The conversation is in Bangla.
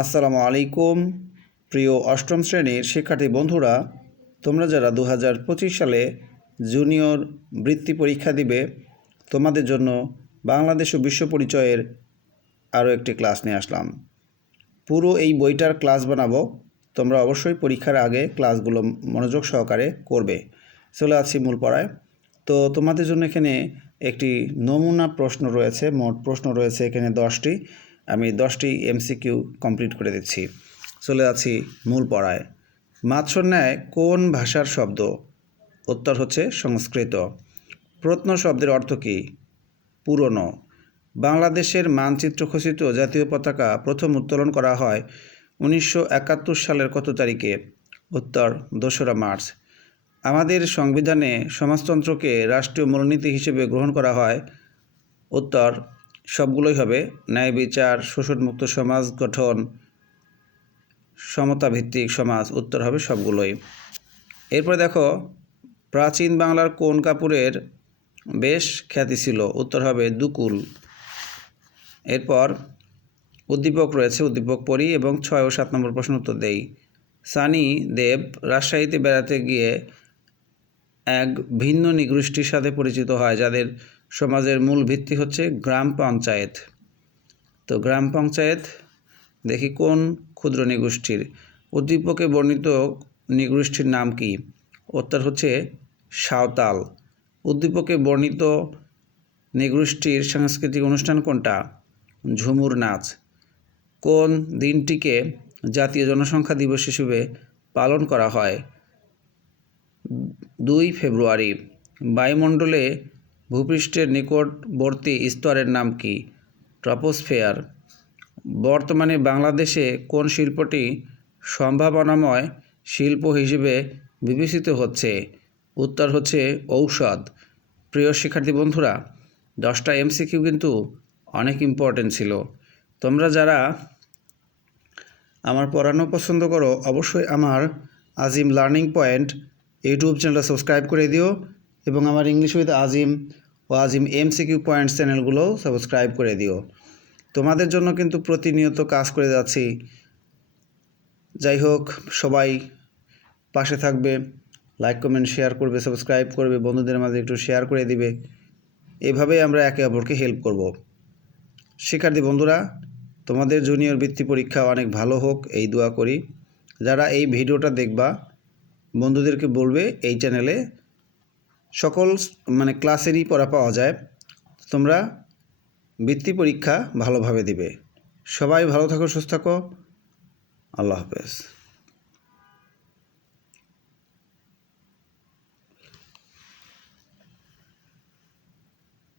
আসসালামু আলাইকুম প্রিয় অষ্টম শ্রেণীর শিক্ষার্থী বন্ধুরা, তোমরা যারা 2025 সালে জুনিয়র বৃত্তি পরীক্ষা দিবে, তোমাদের জন্য বাংলাদেশ ও বিশ্ব পরিচয়ের আরও একটি ক্লাস নিয়ে আসলাম। পুরো এই বইটার ক্লাস বানাবো, তোমরা অবশ্যই পরীক্ষার আগে ক্লাসগুলো মনোযোগ সহকারে করবে। চলে আসছি মূল পড়ায়। তো তোমাদের জন্য এখানে একটি নমুনা প্রশ্ন রয়েছে, মোট প্রশ্ন রয়েছে এখানে 10টি। আমি 10টি MCQ কমপ্লিট করে দিচ্ছি। চলে যাচ্ছি মূল পড়ায়। মাছর ন্যায় কোন ভাষার শব্দ? উত্তর হচ্ছে সংস্কৃত। প্রত্ন শব্দের অর্থ কী? পুরনো। বাংলাদেশের মানচিত্র খচিত জাতীয় পতাকা প্রথম উত্তোলন করা হয় 1971 সালের কত তারিখে? উত্তর 2রা মার্চ। আমাদের সংবিধানে সমাজতন্ত্রকে রাষ্ট্রীয় মূলনীতি হিসেবে গ্রহণ করা হয়। উত্তর সবগুলোই হবে। ন্যায় বিচার, শোষণমুক্ত সমাজ গঠন, সমতাভিত্তিক সমাজ, উত্তর হবে সবগুলোই। এরপরে দেখো, প্রাচীন বাংলার কোন কাপড়ের বেশ খ্যাতি ছিল? উত্তর হবে দুকুল। এরপর উদ্দীপক রয়েছে, উদ্দীপক পড়ি এবং 6 ও 7 নম্বর প্রশ্ন উত্তর দেই। সানি দেব রাজশাহীতে বেড়াতে গিয়ে এক ভিন্ন নৃগোষ্ঠীর সাথে পরিচিত হয়, যাদের সমাজের মূল ভিত্তি হচ্ছে গ্রাম পঞ্চায়েত। তো গ্রাম পঞ্চায়েত দেখি কোন ক্ষুদ্র নৃগোষ্ঠীর? উদ্দীপকে বর্ণিত নৃগোষ্ঠীর নাম কি? উত্তর হচ্ছে সাঁওতাল। উদ্দীপকে বর্ণিত নৃগোষ্ঠীর সাংস্কৃতিক অনুষ্ঠান কোনটা? ঝুমুর নাচ। কোন দিনটিকে জাতীয় জনসংখ্যা দিবস হিসেবে পালন করা হয়? 2 ফেব্রুয়ারি। বায়ুমণ্ডলে ভূপৃষ্ঠের নিকটবর্তী স্তরের নাম কি? ট্রপোস্ফিয়ার। বর্তমানে বাংলাদেশে কোন শিল্পটি সম্ভাবনাময় শিল্প হিসেবে বিবেচিত হচ্ছে? উত্তর হচ্ছে ঔষধ। প্রিয় শিক্ষার্থী বন্ধুরা, 10টা MCQ কিন্তু অনেক ইম্পর্টেন্ট ছিল। তোমরা যারা আমার পড়ানো পছন্দ করো, অবশ্যই আমার আজিম লার্নিং পয়েন্ট ইউটিউব চ্যানেলটা সাবস্ক্রাইব করে দিও এবং আমার ইংলিশ উইথ আজিম ও আজিম MCQ পয়েন্ট চ্যানেলগুলো সাবস্ক্রাইব করে দিও। তোমাদের জন্য কিন্তু প্রতিনিয়ত কাজ করে যাচ্ছি। যাই হোক, সবাই পাশে থাকবে, লাইক কমেন্ট শেয়ার করবে, সাবস্ক্রাইব করবে, বন্ধুদের মাঝে একটু শেয়ার করে দিবে। এভাবেই আমরা একে অপরকে হেল্প করব। শিক্ষার্থী বন্ধুরা, তোমাদের জুনিয়র বৃত্তি পরীক্ষা অনেক ভালো হোক এই দোয়া করি। যারা এই ভিডিওটা দেখবা, বন্ধুদেরকে বলবে এই চ্যানেলে সকল ক্লাসেরই পড়া পাওয়া যায়। তোমরা বৃত্তি পরীক্ষা ভালোভাবে দিবে। সবাই ভালো থাকো, সুস্থ থাকো। আল্লাহ হাফেজ।